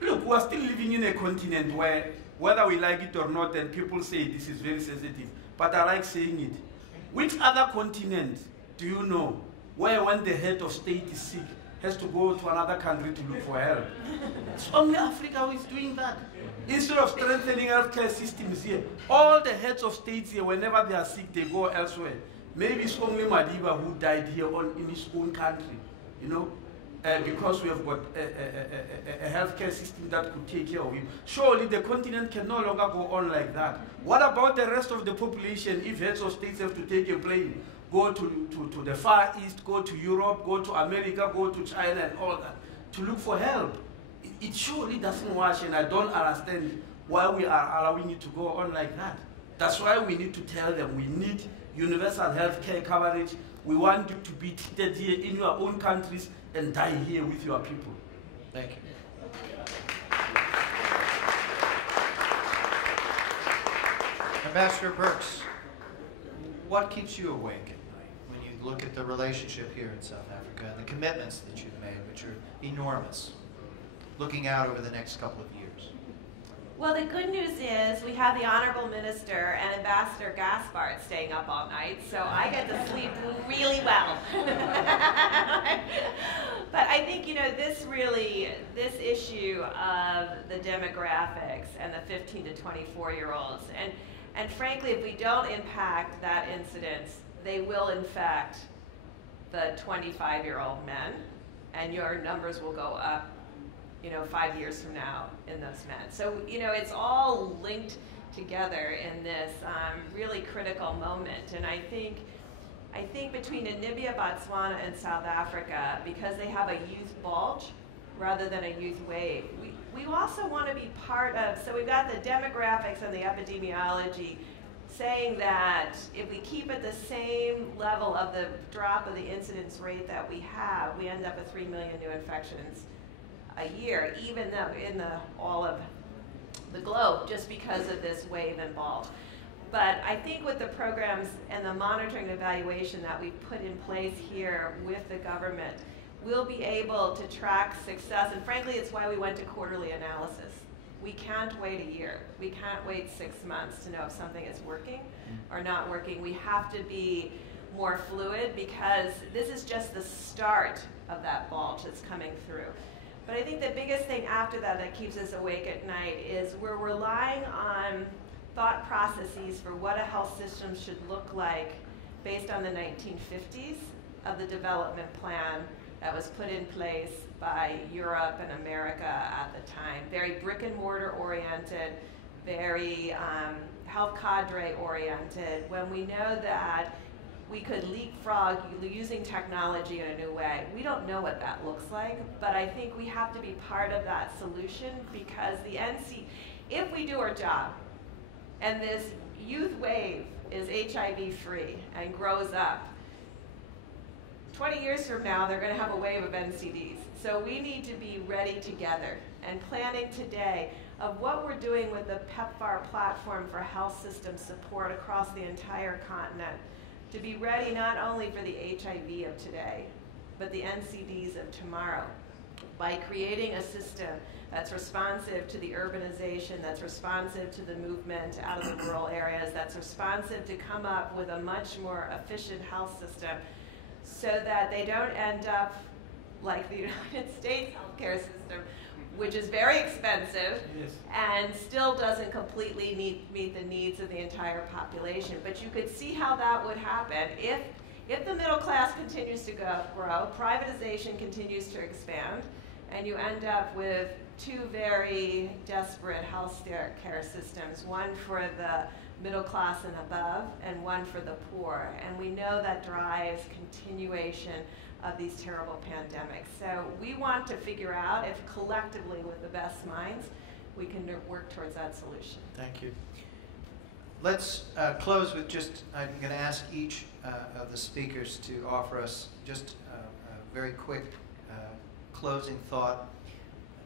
Look, we're still living in a continent where, whether we like it or not, and people say this is very sensitive, but I like saying it. Which other continent do you know where when the head of state is sick, has to go to another country to look for help? It's only Africa who is doing that. Instead of strengthening healthcare systems here, all the heads of states here, whenever they are sick, they go elsewhere. Maybe it's only Madiba who died here in his own country, because we have got a healthcare system that could take care of him. Surely the continent can no longer go on like that. What about the rest of the population if heads of states have to take a plane, go to the Far East, go to Europe, go to America, go to China and all that, to look for help? It surely doesn't wash, and I don't understand why we are allowing it to go on like that. That's why we need to tell them we need universal health care coverage, We want you to be treated here in your own countries and die here with your people. Thank you. Ambassador Birx, what keeps you awake at night when you look at the relationship here in South Africa and the commitments that you've made, which are enormous, looking out over the next couple of years? Well, the good news is we have the Honorable Minister and Ambassador Gaspard staying up all night, so I get to sleep really well. But I think, this issue of the demographics and the 15 to 24-year-olds, and frankly, if we don't impact that incidence, they will infect the 25-year-old men, and your numbers will go up 5 years from now in those men. So, it's all linked together in this really critical moment. And I think between Namibia, Botswana, and South Africa, because they have a youth bulge rather than a youth wave, we also want to be part of, so we've got the demographics and the epidemiology saying that if we keep at the same level of the drop of the incidence rate that we have, we end up with 3 million new infections a year, even though in all of the globe, just because of this wave and bulge. But I think with the programs and the monitoring and evaluation that we've put in place here with the government, we'll be able to track success. And frankly, it's why we went to quarterly analysis. We can't wait a year. We can't wait 6 months to know if something is working or not working. We have to be more fluid because this is just the start of that bulge that's coming through. But I think the biggest thing after that keeps us awake at night is we're relying on thought processes for what a health system should look like based on the 1950s of the development plan that was put in place by Europe and America at the time. Very brick and mortar oriented, very health cadre oriented, when we know that we could leapfrog using technology in a new way. We don't know what that looks like, but I think we have to be part of that solution because the if we do our job, and this youth wave is HIV free and grows up, 20 years from now, they're going to have a wave of NCDs. So we need to be ready together and planning today of what we're doing with the PEPFAR platform for health system support across the entire continent to be ready not only for the HIV of today, but the NCDs of tomorrow by creating a system that's responsive to the urbanization, that's responsive to the movement out of the rural areas, that's responsive to come up with a much more efficient health system so that they don't end up like the United States healthcare system, which is very expensive and still doesn't completely meet the needs of the entire population. But you could see how that would happen if the middle class continues to grow, privatization continues to expand, and you end up with two very desperate health care systems, one for the middle class and above, and one for the poor. And we know that drives continuation of these terrible pandemics. So we want to figure out if collectively with the best minds, we can work towards that solution. Thank you. Let's close with just, I'm going to ask each of the speakers to offer us just a very quick closing thought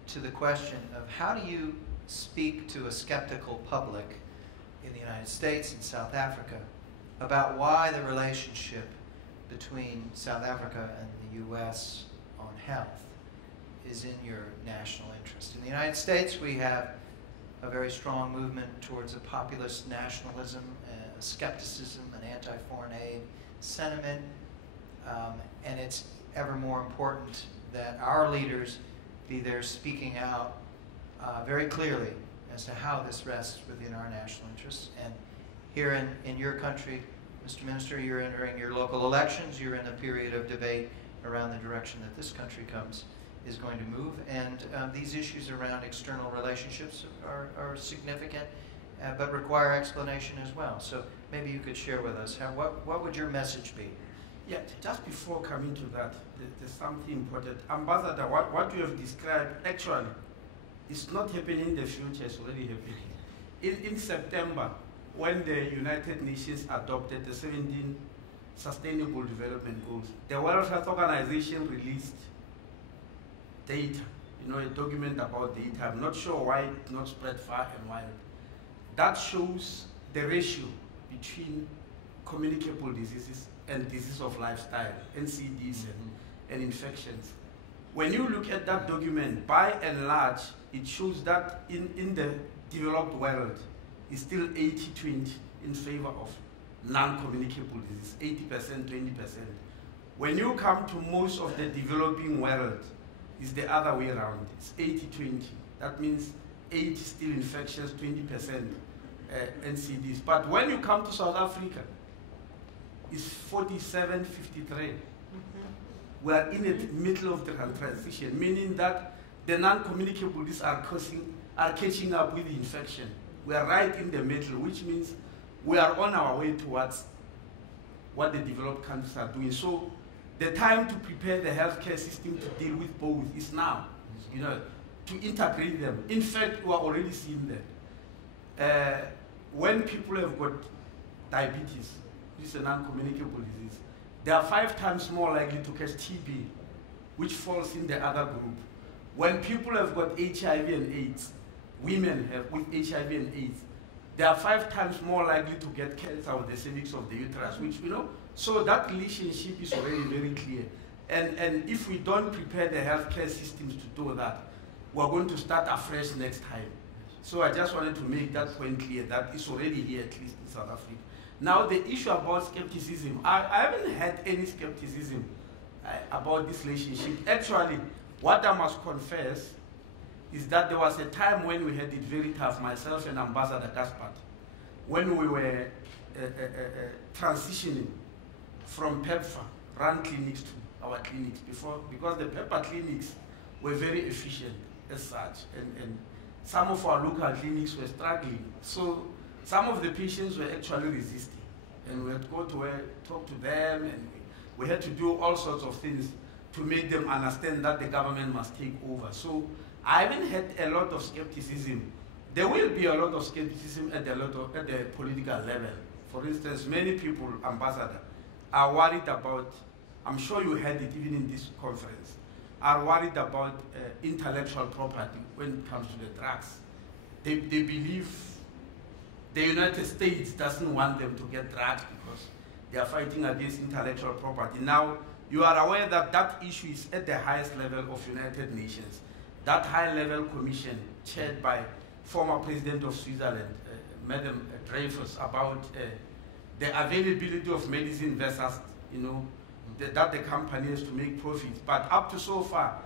to the question of how do you speak to a skeptical public in the United States and South Africa about why the relationship between South Africa and the U.S. on health is in your national interest. In the United States, we have a very strong movement towards a populist nationalism, a skepticism, an anti-foreign aid sentiment, and it's ever more important that our leaders be there speaking out very clearly as to how this rests within our national interests. And here in your country, Mr. Minister, you're entering your local elections. You're in a period of debate around the direction that this country is going to move. And these issues around external relationships are significant, but require explanation as well. So maybe you could share with us, what would your message be? Yeah, just before coming to that, there's something important. Ambassador, what you have described, actually, is not happening in the future, it's already happening. In September, when the United Nations adopted the 17 Sustainable Development Goals. The World Health Organization released data, a document about data. I'm not sure why it's not spread far and wide. That shows the ratio between communicable diseases and disease of lifestyle, NCDs and infections. When you look at that document, by and large, it shows that in the developed world, it's still 80-20 in favor of non-communicable disease, 80%, 20%. When you come to most of the developing world, it's the other way around. It's 80-20. That means 80 still infections, 20% NCDs. But when you come to South Africa, it's 47-53. We are in the middle of the transition, meaning that the non-communicable diseases are catching up with the infection. We are right in the middle, which means we are on our way towards what the developed countries are doing. So the time to prepare the healthcare system to deal with both is now, to integrate them. In fact, we are already seeing that. When people have got diabetes, which is a non-communicable disease, they are 5 times more likely to catch TB, which falls in the other group. When people have got HIV and AIDS, women have with HIV and AIDS, they are 5 times more likely to get cancer of the cervix of the uterus, which so that relationship is already very clear. And if we don't prepare the healthcare systems to do that, we're going to start afresh next time. So I just wanted to make that point clear, that it's already here, at least in South Africa. Now the issue about skepticism, I haven't had any skepticism about this relationship. Actually, what I must confess is that there was a time when we had it very tough, myself and Ambassador Gaspard, when we were transitioning from PEPFAR run clinics to our clinics before, because the PEPFAR clinics were very efficient as such, and some of our local clinics were struggling. So some of the patients were actually resisting, and we had to go to talk to them, and we had to do all sorts of things to make them understand that the government must take over. So I haven't had a lot of skepticism. There will be a lot of skepticism at the political level. For instance, many people, Ambassador, are worried about, I'm sure you heard it even in this conference, are worried about intellectual property when it comes to the drugs. They believe the United States doesn't want them to get drugs because they are fighting against intellectual property. Now, you are aware that that issue is at the highest level of United Nations. That high-level commission chaired by former President of Switzerland, Madam Dreyfus, about the availability of medicine versus, that the company has to make profits. But up to so far,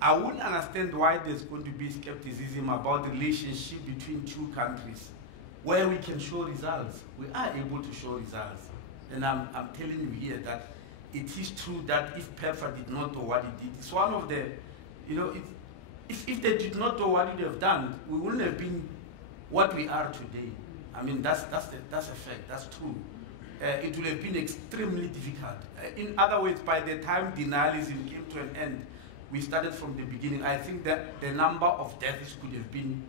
I wouldn't understand why there's going to be skepticism about the relationship between two countries where we can show results. We are able to show results. And I'm telling you here that it is true that if PEPFAR did not do what it did, it's one of the, if they did not do what they have done, we wouldn't have been what we are today. I mean, that's a fact, that's true. It would have been extremely difficult. In other words, by the time denialism came to an end, we started from the beginning. I think that the number of deaths could have been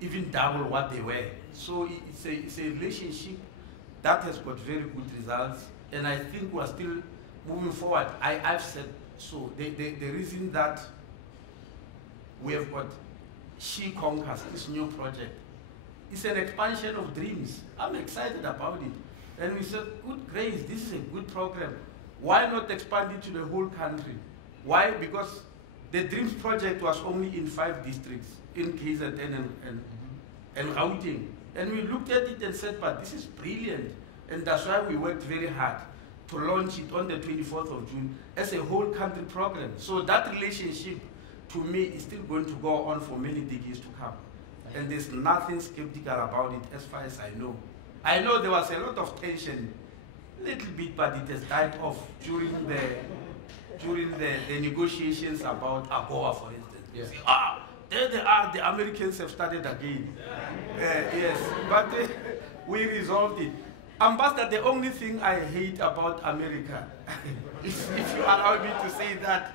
even double what they were. So it's a relationship that has got very good results, and I think we're still moving forward. I've said so. The reason that we have got She Conquers, this new project, it's an expansion of dreams. I'm excited about it. And we said, good grace, this is a good program. Why not expand it to the whole country? Why? Because the Dreams project was only in 5 districts, in KZN and Gauteng. And we looked at it and said, but this is brilliant. And that's why we worked very hard to launch it on the 24th of June as a whole country program. So that relationship, to me, is still going to go on for many decades to come. And there's nothing skeptical about it as far as I know. I know there was a lot of tension, a little bit, but it has died off during the negotiations about AGOA, for instance. Yeah. Say, there they are, the Americans have started again. Yes, but we resolved it. Ambassador, the only thing I hate about America, if you allow me to say that,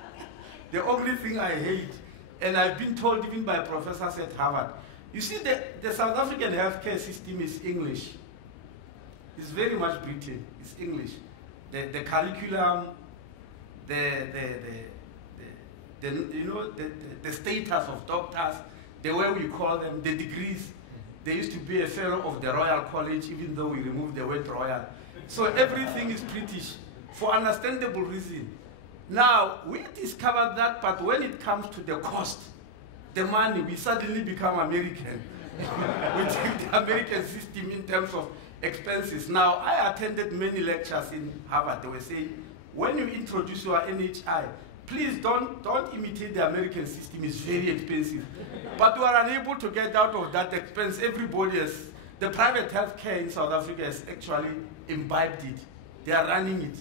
the only thing I hate, and I've been told even by professors at Harvard, you see, the South African healthcare system is English. It's very much Britain. It's English. the curriculum, the status of doctors, the way we call them, the degrees. They used to be a fellow of the Royal College, even though we removed the word royal. So everything is British, for understandable reason. Now, we discovered that, but when it comes to the cost, the money, we suddenly become American. We take the American system in terms of expenses. Now, I attended many lectures in Harvard. They were saying, when you introduce your NHI, please don't imitate the American system. It's very expensive. But we are unable to get out of that expense. Everybody has, the private healthcare in South Africa has actually imbibed it. They are running it.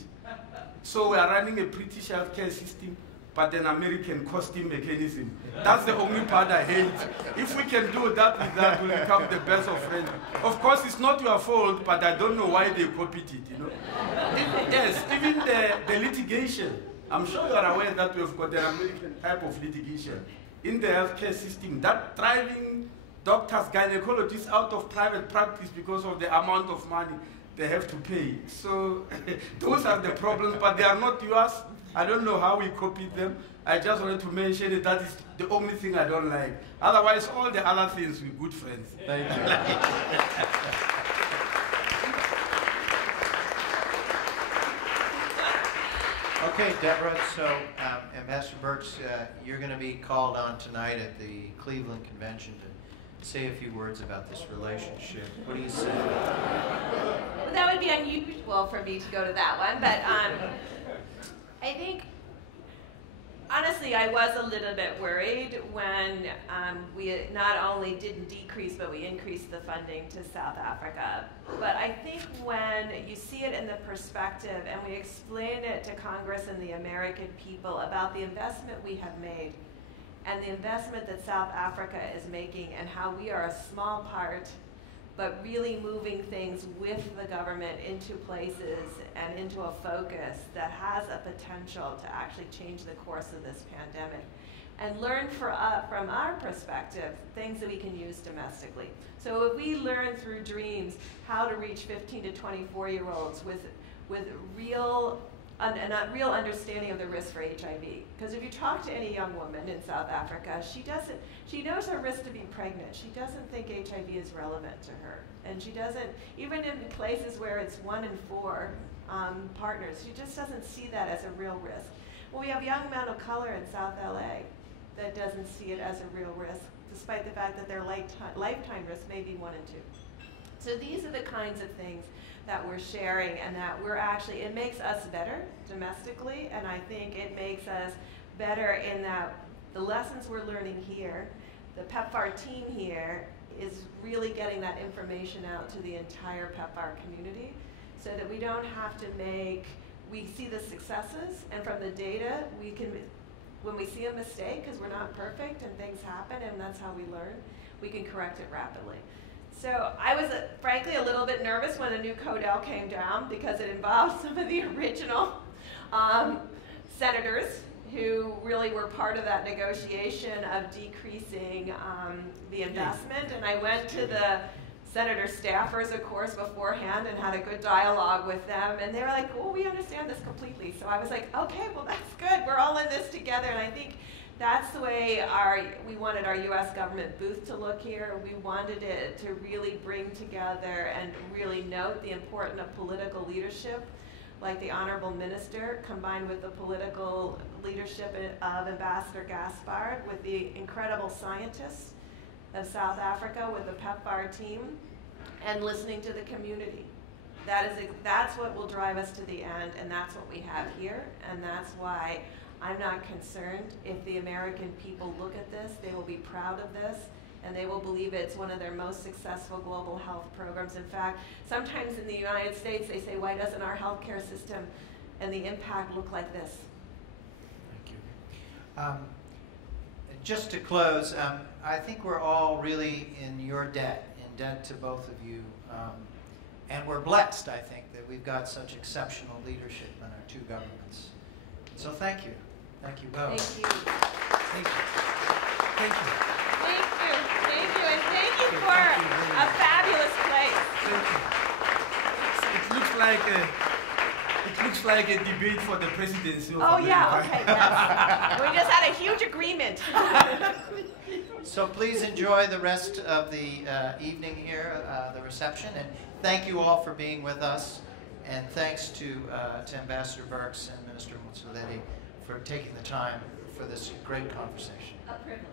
So we are running a British healthcare system, but an American costing mechanism. That's the only part I hate. If we can do that with that, we'll become the best of friends. Of course, it's not your fault, but I don't know why they copied it, you know. Yes, even the litigation. I'm sure you are aware that we've got the American type of litigation in the healthcare system, that driving doctors, gynecologists out of private practice because of the amount of money they have to pay. So those are the problems, but they are not yours. I don't know how we copied them. I just wanted to mention it. That is the only thing I don't like. Otherwise, all the other things, we're good friends. Thank you. Okay, Deborah, so Ambassador Birx, you're going to be called on tonight at the Cleveland Convention to say a few words about this relationship. What do you say? Well, that would be unusual for me to go to that one, but I think, honestly, I was a little bit worried when we not only didn't decrease, but we increased the funding to South Africa. But I think when you see it in the perspective and we explain it to Congress and the American people about the investment we have made and the investment that South Africa is making and how we are a small part, but really moving things with the government into places and into a focus that has a potential to actually change the course of this pandemic. And learn from our perspective things that we can use domestically. So if we learn through dreams how to reach 15 to 24-year-olds with real understanding of the risk for HIV. Because if you talk to any young woman in South Africa, she knows her risk to be pregnant. She doesn't think HIV is relevant to her. And she doesn't, even in places where it's 1 in 4 partners, she just doesn't see that as a real risk. Well, we have young men of color in South LA that doesn't see it as a real risk, despite the fact that their lifetime risk may be 1 in 2. So these are the kinds of things that we're sharing and that we're actually, it makes us better domestically, and I think it makes us better in that the lessons we're learning here, the PEPFAR team here is really getting that information out to the entire PEPFAR community so that we don't have to we see the successes, and from the data, we can, when we see a mistake, because we're not perfect and things happen and that's how we learn, we can correct it rapidly. So I was, frankly, a little bit nervous when the new CODEL came down because it involved some of the original senators who really were part of that negotiation of decreasing the investment. And I went to the senator staffers, of course, beforehand and had a good dialogue with them. And they were like, well, we understand this completely. So I was like, okay, well, that's good. We're all in this together. And I think that's the way we wanted our U.S. government booth to look here. We wanted it to really bring together and really note the importance of political leadership, like the Honorable Minister, combined with the political leadership of Ambassador Gaspard, with the incredible scientists of South Africa, with the PEPFAR team, and listening to the community. That's what will drive us to the end, and that's what we have here, and that's why I'm not concerned. If the American people look at this, they will be proud of this, and they will believe it's one of their most successful global health programs. In fact, sometimes in the United States, they say, why doesn't our healthcare system and the impact look like this? Thank you. Just to close, I think we're all really in debt to both of you. And we're blessed, I think, that we've got such exceptional leadership in our two governments. So thank you. Thank you both. Thank you. Thank you. Thank you. Thank you. Thank you. And thank you for a fabulous place. Thank you. It looks like Looks like a debate for the presidency of Oh, America. yeah, okay, yes. We just had a huge agreement. So please enjoy the rest of the evening here, the reception, and thank you all for being with us. And thanks to Ambassador Birx and Minister Motsoaledi for taking the time for this great conversation. A privilege.